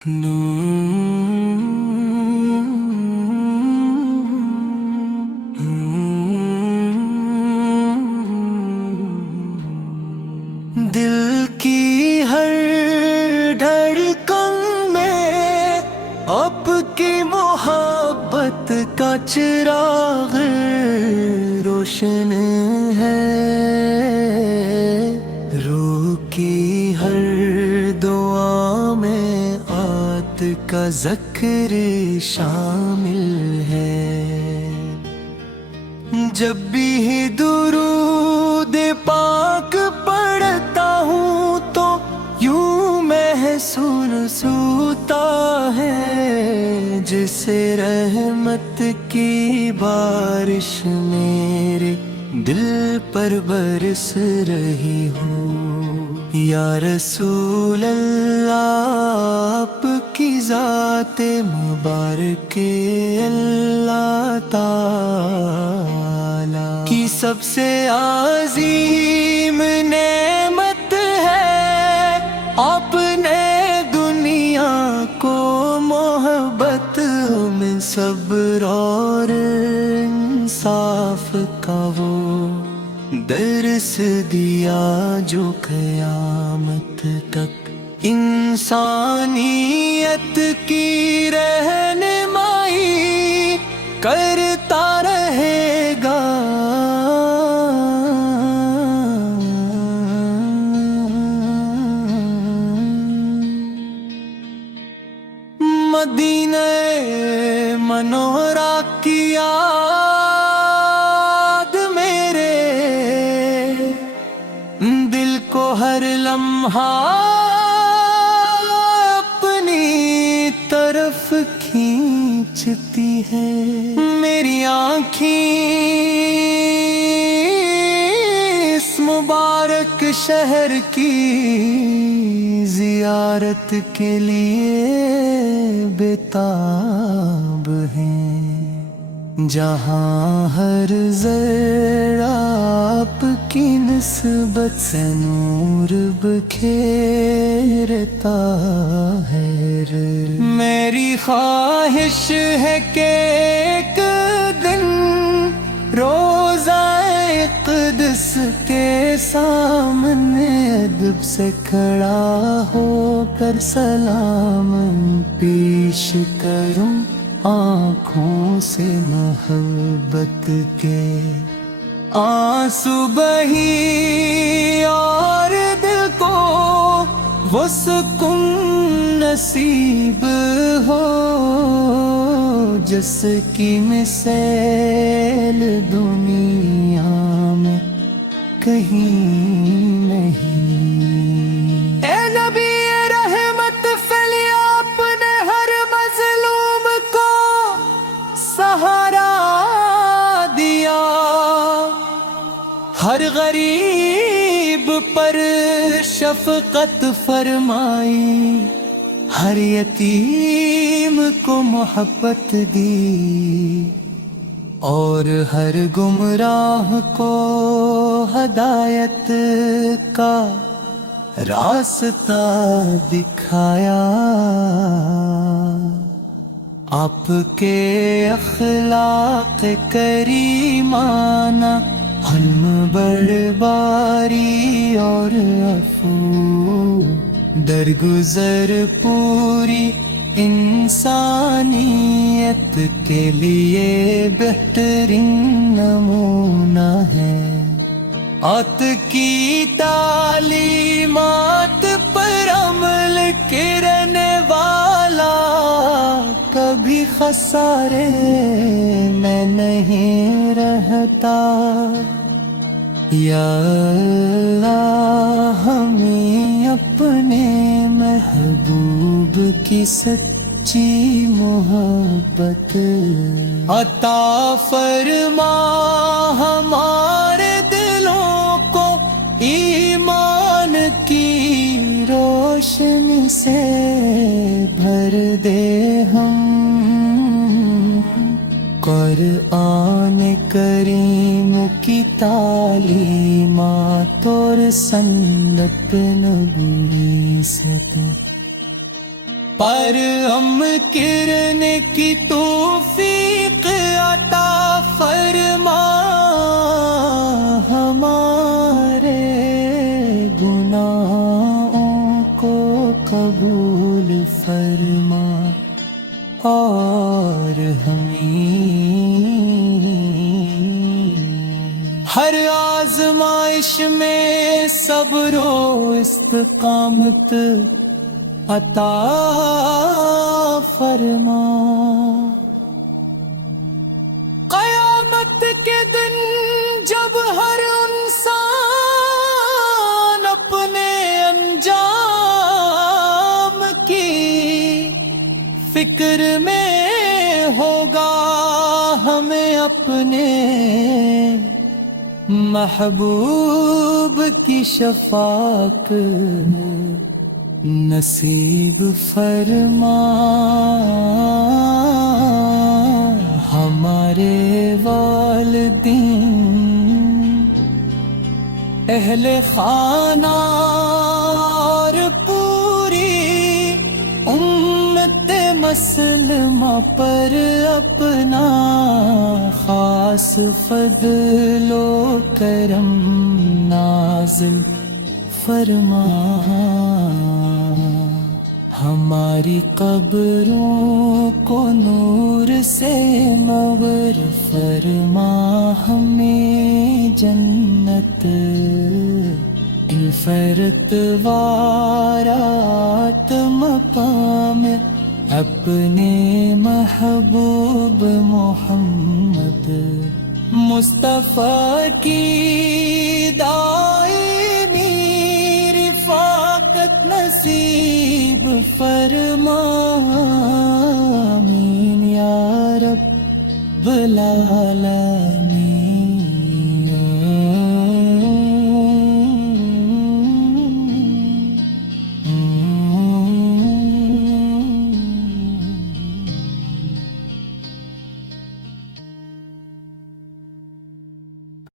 دل کی ہر دھڑکن میں آپ کی محبت کا چراغ روشن ہے، روح کی ہر دعا میں آت کا ذکر شامل ہے۔ جب بھی درود پاک پڑھتا ہوں تو یوں محسوس ہوتا ہے جسے رحمت کی بارش میرے دل پر برس رہی ہو۔ یا رسول اللہ، آپ کی ذات مبارک اللہ تعالی کی سب سے عظیم نعمت ہے، آپ نے دنیا کو محبت میں صبر اور انصاف کا وہ درس دیا جو قیامت تک انسانیت کی رہنمائی کرتا رہے گا۔ مدینہ منورہ کی یاد میرے دل کو ہر لمحہ اپنی طرف کھینچتی ہے۔ میری آنکھیں اس مبارک شہر کی زیارت کے لیے بےتاب ہیں، جہاں ہر ذرہ آپ کی نسبت سے نور بکھیرتا ہے۔ میری خواہش ہے کہ ایک دن روضہ اقدس کے سامنے ادب سے کھڑا ہو کر سلام پیش کروں، آنکھوں سے محبت کے آنسو بہی اور دل کو وہ سکون نصیب ہو جس کی مثال دنیا میں کہیں نہیں۔ اے نبی رحمت فیلی، آپ نے ہر مظلوم کو سہارا دیا، ہر غریب پر شفقت فرمائی، ہر یتیم کو محبت دی، اور ہر گمراہ کو ہدایت کا راستہ دکھایا۔ آپ کے اخلاق کریمانہ، حلم بردباری اور عفو، درگزر پوری انسانیت کے لیے بہترین نمونہ ہے۔ آت کی تعلیمات پر عمل کرنے والا کبھی خسارے میں نہیں رہتا۔ یا اللہ، ہمیں اپنے محبوب کی سچی محبت عطا فرما، ہمارے دلوں کو ایمان کی روشنی سے بھر دے، ہم قرآن کریم کی تعلیمات اور سنت نبوی سے پر ہم کرنے کی توفیق عطا فرما، ہمارے گناہوں کو قبول فرما، اور ہمیں ہر آزمائش میں صبر و استقامت عطا فرما۔ قیامت کے دن جب ہر انسان اپنے انجام کی فکر میں ہوگا، ہمیں اپنے محبوب کی شفاعت نصیب فرما۔ ہمارے والدین، اہل خانہ اور پوری امت مسلمہ پر اپنا خاص فضل و کرم نازل فرما، ہماری قبروں کو نور سے منور فرما، ہمیں جنت الفرت وارات مقام اپنے محبوب محمد مصطفیٰ کی دائمی رفاقت نصیب فرما، آمین یا رب العالمین۔